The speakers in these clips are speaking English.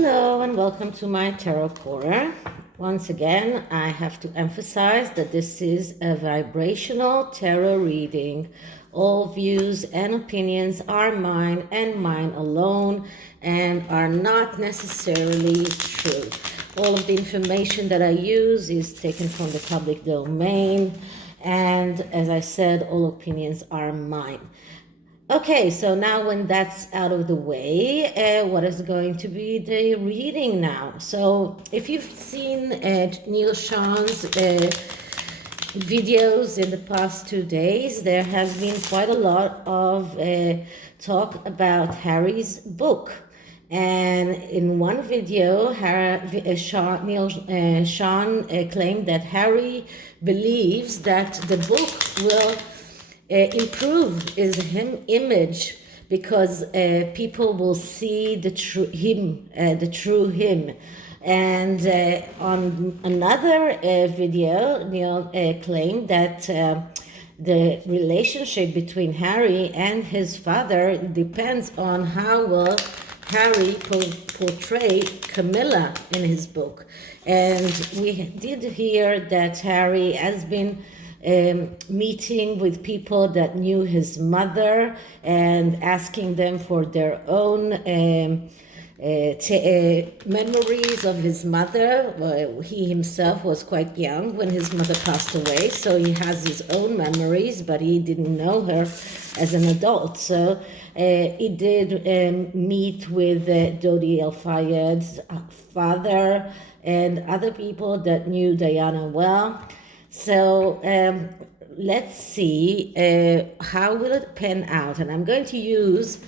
Hello and welcome to my tarot corner. Once again, I have to emphasize that this is a vibrational tarot reading. All views and opinions are mine and mine alone and are not necessarily true. All of the information that I use is taken from the public domain, and as I said, all opinions are mine. Okay, so now when that's out of the way, what is going to be the reading now? So if you've seen Neil Sean's videos in the past 2 days, there has been quite a lot of talk about Harry's book. And in one video, Neil Sean claimed that Harry believes that the book will improve his image because people will see the true him. And on another video, Neil claimed that the relationship between Harry and his father depends on how well Harry portray Camilla in his book. And we did hear that Harry has been meeting with people that knew his mother and asking them for their own memories of his mother. He himself was quite young when his mother passed away, so he has his own memories, but he didn't know her as an adult. So he did meet with Dodi El-Fayed's father and other people that knew Diana well. So let's see how will it pan out. And I'm going to use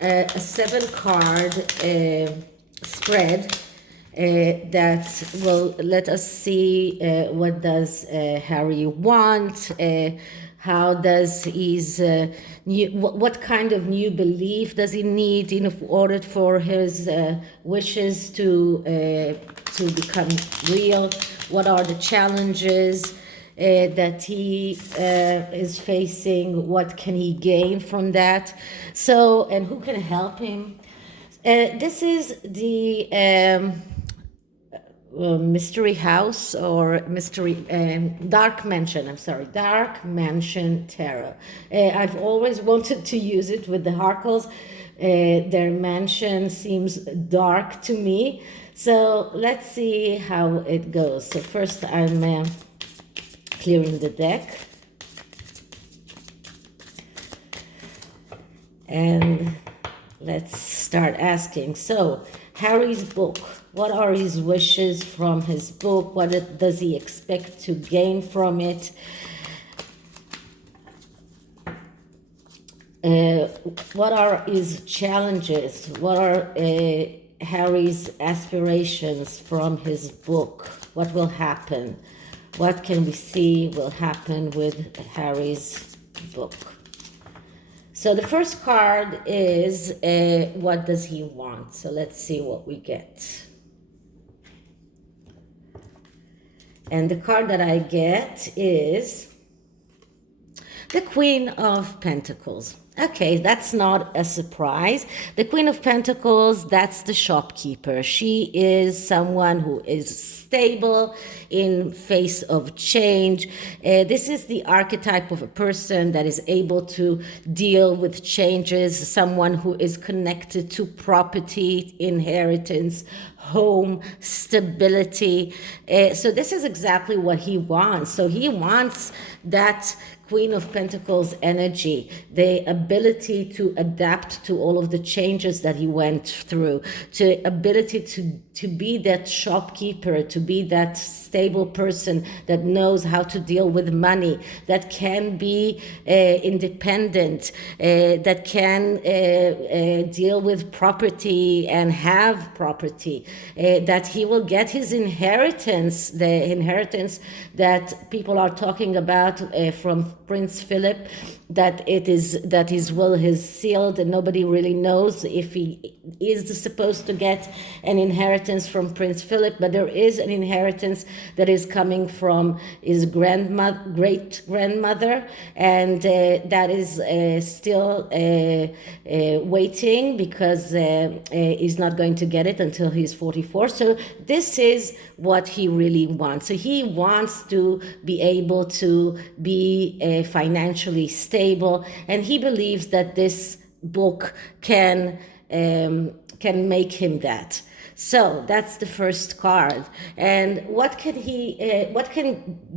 a 7-card spread that will let us see what does Harry want, how does his what kind of new belief does he need in order for his wishes to become real, what are the challenges that he is facing, what can he gain from that, so, and who can help him. This is the mystery house or mystery dark mansion, dark mansion tarot. I've always wanted to use it with the Harkles. Their mansion seems dark to me, so let's see how it goes. So first I'm clearing the deck, and let's start asking. So Harry's book, what are his wishes from his book? What does he expect to gain from it? What are his challenges? What are Harry's aspirations from his book? What will happen? What can we see will happen with Harry's book? So the first card is what does he want? So let's see what we get. And the card that I get is the Queen of Pentacles. Okay, that's not a surprise. The Queen of Pentacles, that's the shopkeeper. She is someone who is stable in face of change. This is the archetype of a person that is able to deal with changes, someone who is connected to property, inheritance, home, stability. So this is exactly what he wants. So he wants that Queen of Pentacles energy, the ability to adapt to all of the changes that he went through, the ability to be that shopkeeper, to be that stable person that knows how to deal with money, that can be independent, that can deal with property and have property, that he will get his inheritance, the inheritance that people are talking about from Prince Philip, that his will is sealed and nobody really knows if he is supposed to get an inheritance from Prince Philip, but there is an inheritance that is coming from his great grandmother, and that is still waiting, because he's not going to get it until he's 44. So this is what he really wants. So he wants to be able to be financially stable, and he believes that this book can make him that. So that's the first card. And what can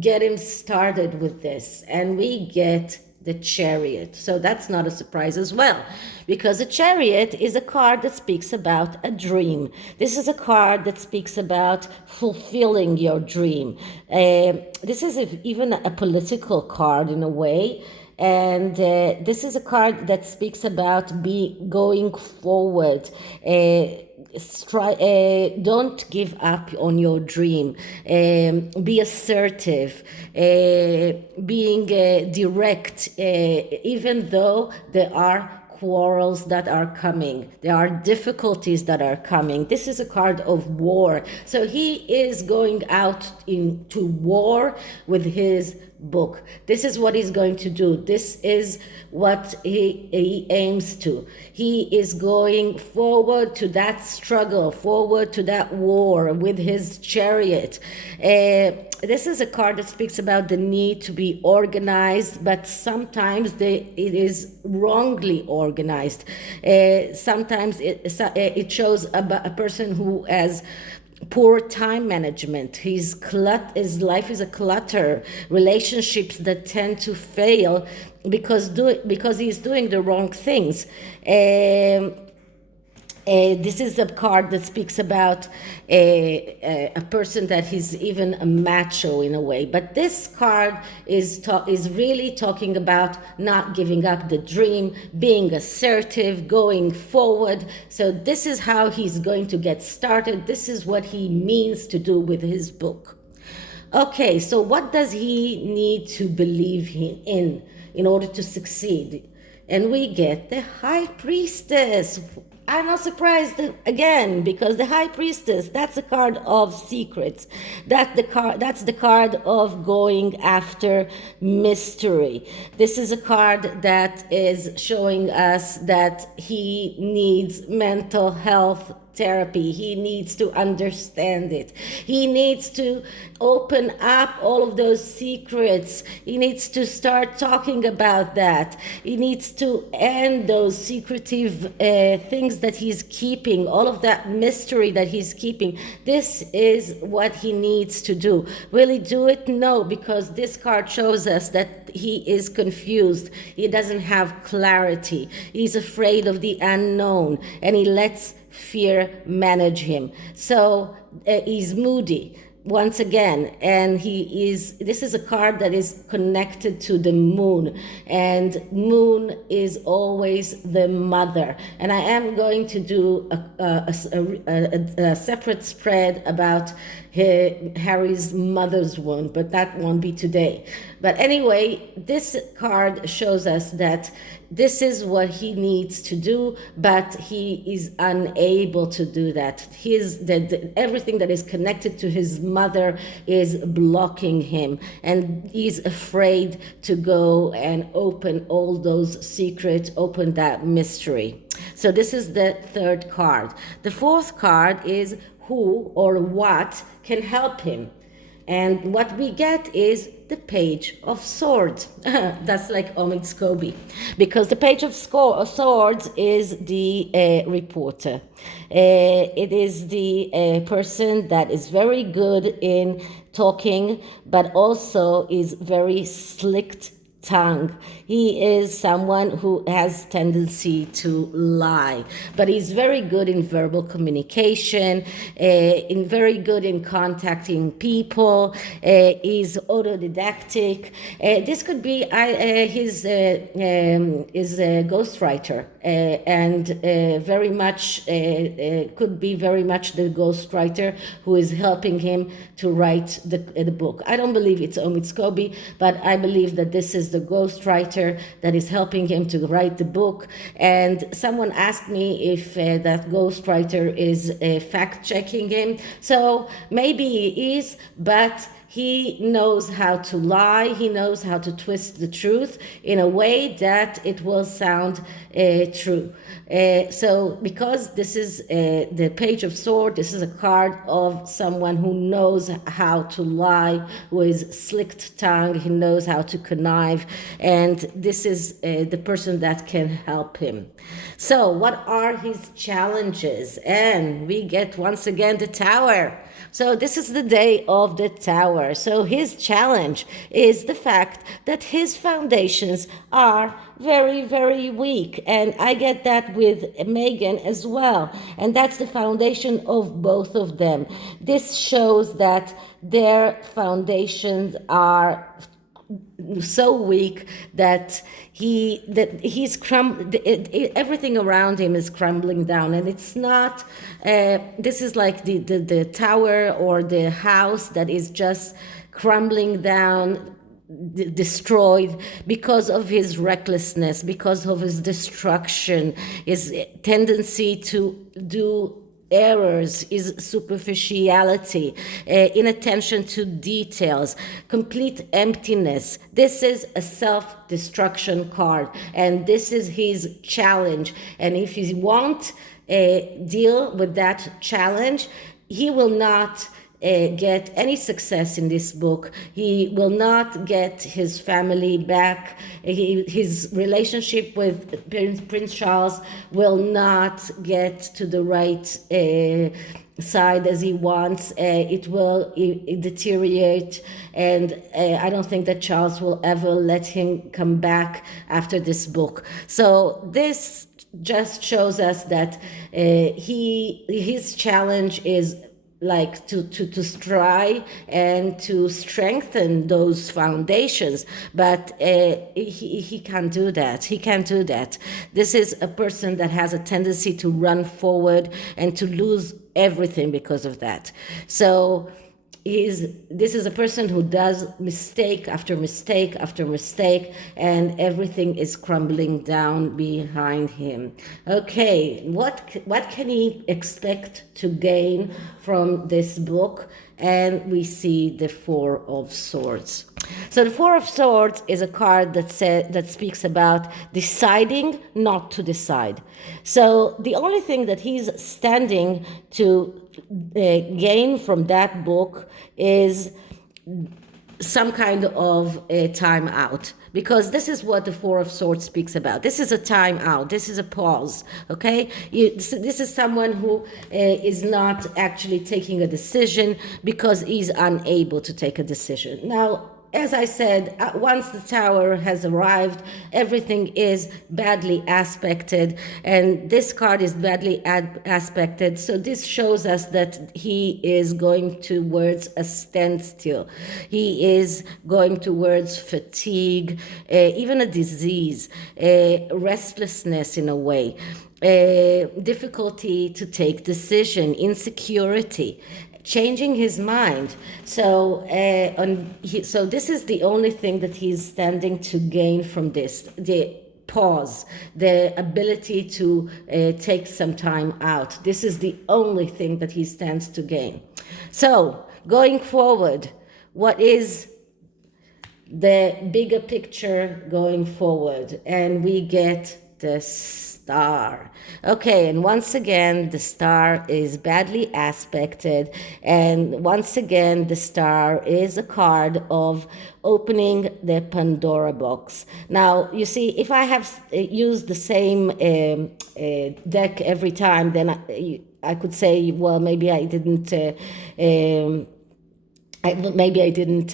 get him started with this? And we get the Chariot. So that's not a surprise as well, because the Chariot is a card that speaks about a dream. This is a card that speaks about fulfilling your dream. This is even a political card in a way. And this is a card that speaks about going forward. Don't give up on your dream. Be assertive. Being direct, even though there are quarrels that are coming. There are difficulties that are coming. This is a card of war. So he is going out into war with his book. This is what he's going to do. This is what he aims to. He is going forward to that struggle, forward to that war with his Chariot. This is a card that speaks about the need to be organized, but sometimes it is wrongly organized. Sometimes it shows a person who has poor time management. His life is a clutter. Relationships that tend to fail because he's doing the wrong things. This is a card that speaks about a person that is even a macho in a way. But this card is really talking about not giving up the dream, being assertive, going forward. So this is how he's going to get started. This is what he means to do with his book. Okay, so what does he need to believe in order to succeed? And we get the High Priestess. I'm not surprised again, because the High Priestess, that's a card of secrets. That's the card of going after mystery. This is a card that is showing us that he needs mental health therapy. He needs to understand it. He needs to open up all of those secrets. He needs to start talking about that. He needs to end those secretive things that he's keeping, all of that mystery that he's keeping. This is what he needs to do. Will he do it? No, because this card shows us that he is confused. He doesn't have clarity. He's afraid of the unknown, and he lets fear manage him. So he's moody once again, and this is a card that is connected to the moon, and moon is always the mother. And I am going to do a separate spread about Harry's mother's wound, but that won't be today. But anyway, this card shows us that this is what he needs to do, but he is unable to do that. Everything that is connected to his mother is blocking him, and he's afraid to go and open all those secrets, open that mystery. So this is the third card. The fourth card is who or what can help him. And what we get is the Page of Swords. That's like Omid Scobie, because the Page of Swords is the reporter. It is the person that is very good in talking, but also is very slicked tongue. He is someone who has tendency to lie, but he's very good in verbal communication, in very good in contacting people. He's autodidactic. This could be his ghostwriter, and very much could be very much the ghostwriter who is helping him to write the book. I don't believe it's Omid Scobie, but I believe that this is the ghostwriter that is helping him to write the book. And someone asked me if that ghostwriter is fact-checking him. So maybe he is, but he knows how to lie. He knows how to twist the truth in a way that it will sound true. So because this is the Page of Swords, this is a card of someone who knows how to lie, who is slick-tongued, he knows how to connive, and this is the person that can help him. So what are his challenges? And we get once again the Tower. So this is the day of the Tower. So his challenge is the fact that his foundations are very, very weak. And I get that with Megan as well. And that's the foundation of both of them. This shows that their foundations are so weak that everything around him is crumbling down, and it's not this is like the tower or the house that is just crumbling down, destroyed because of his recklessness, because of his destruction, his tendency to do errors, is superficiality, inattention to details, complete emptiness. This is a self-destruction card, and this is his challenge. And if he won't deal with that challenge, he will not get any success in this book. He will not get his family back. His relationship with Prince Charles will not get to the right side as he wants. It will deteriorate, and I don't think that Charles will ever let him come back after this book. So this just shows us that his challenge is like to try and to strengthen those foundations, but he can't do that. He can't do that. This is a person that has a tendency to run forward and to lose everything because of that. So this is a person who does mistake after mistake after mistake, and everything is crumbling down behind him. Okay, what can he expect to gain from this book? And we see the Four of Swords. So the Four of Swords is a card that speaks about deciding not to decide. So the only thing that he's standing to gain from that book is some kind of a time out, because this is what the Four of Swords speaks about. This is a time out. This is a pause. Okay, this is someone who is not actually taking a decision because he's unable to take a decision. Now, as I said, once the Tower has arrived, everything is badly aspected, and this card is badly aspected. So this shows us that he is going towards a standstill. He is going towards fatigue, even a disease, restlessness in a way, difficulty to take decision, insecurity, changing his mind. So so this is the only thing that he's standing to gain from this, the pause, the ability to take some time out. This is the only thing that he stands to gain. So going forward, what is the bigger picture going forward? And we get the Star. Okay, and once again, the Star is badly aspected, and once again, the Star is a card of opening the Pandora box. Now, you see, if I have used the same deck every time, then I could say, well, maybe I didn't Maybe I didn't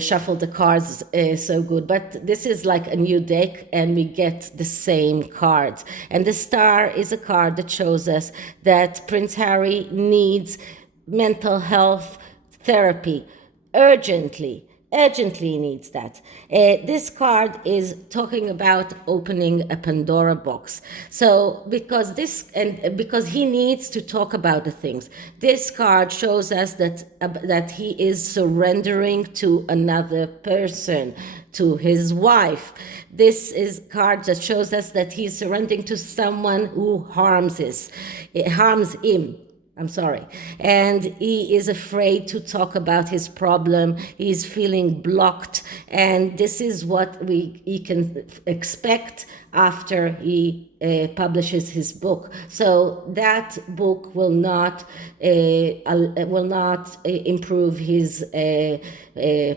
shuffle the cards so good, but this is like a new deck and we get the same cards. And the star is a card that shows us that Prince Harry needs mental health therapy urgently. Urgently needs that. This card is talking about opening a Pandora box. So because he needs to talk about the things, this card shows us that he is surrendering to another person, to his wife. This is card that shows us that he's surrendering to someone who harms him. I'm sorry. And he is afraid to talk about his problem. He's feeling blocked. And this is what he can expect after he publishes his book. So that book will not improve his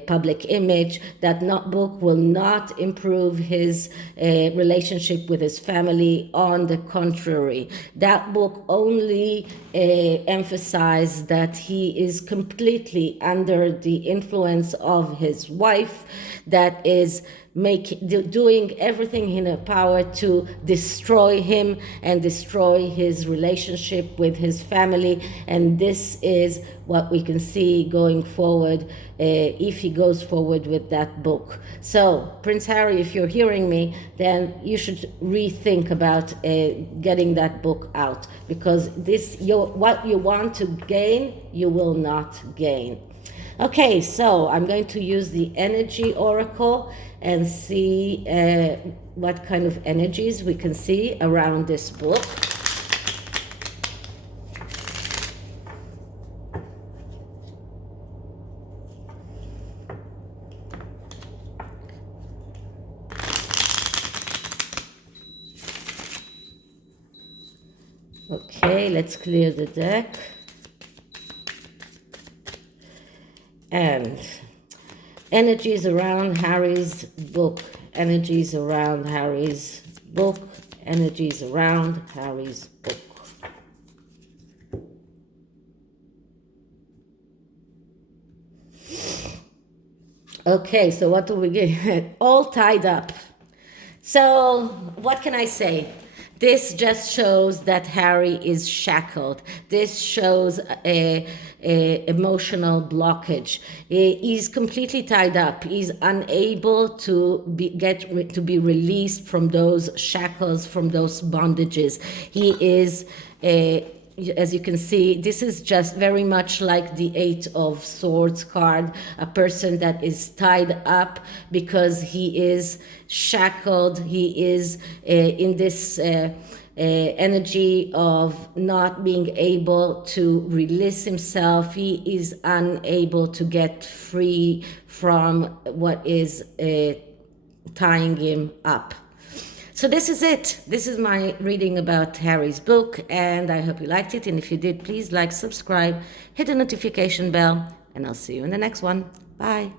public image. That book will not improve his relationship with his family. On the contrary, that book only emphasizes that he is completely under the influence of his wife, that is doing everything in her power to destroy him and destroy his relationship with his family. And this is what we can see going forward if he goes forward with that book. So Prince Harry, if you're hearing me, then you should rethink about getting that book out, because what you want to gain, you will not gain. Okay, so I'm going to use the energy oracle and see what kind of energies we can see around this book. Okay, let's clear the deck. And energies around Harry's book, energies around Harry's book, energies around Harry's book. Okay, so what do we get? All tied up. So what can I say? This just shows that Harry is shackled. This shows a emotional blockage. He's completely tied up. He's unable to be released from those shackles, from those bondages. He is as you can see, this is just very much like the Eight of Swords card, a person that is tied up because he is shackled. He is in this energy of not being able to release himself. He is unable to get free from what is tying him up. So this is it. This is my reading about Harry's book, and I hope you liked it. And if you did, please like, subscribe, hit the notification bell, and I'll see you in the next one. Bye.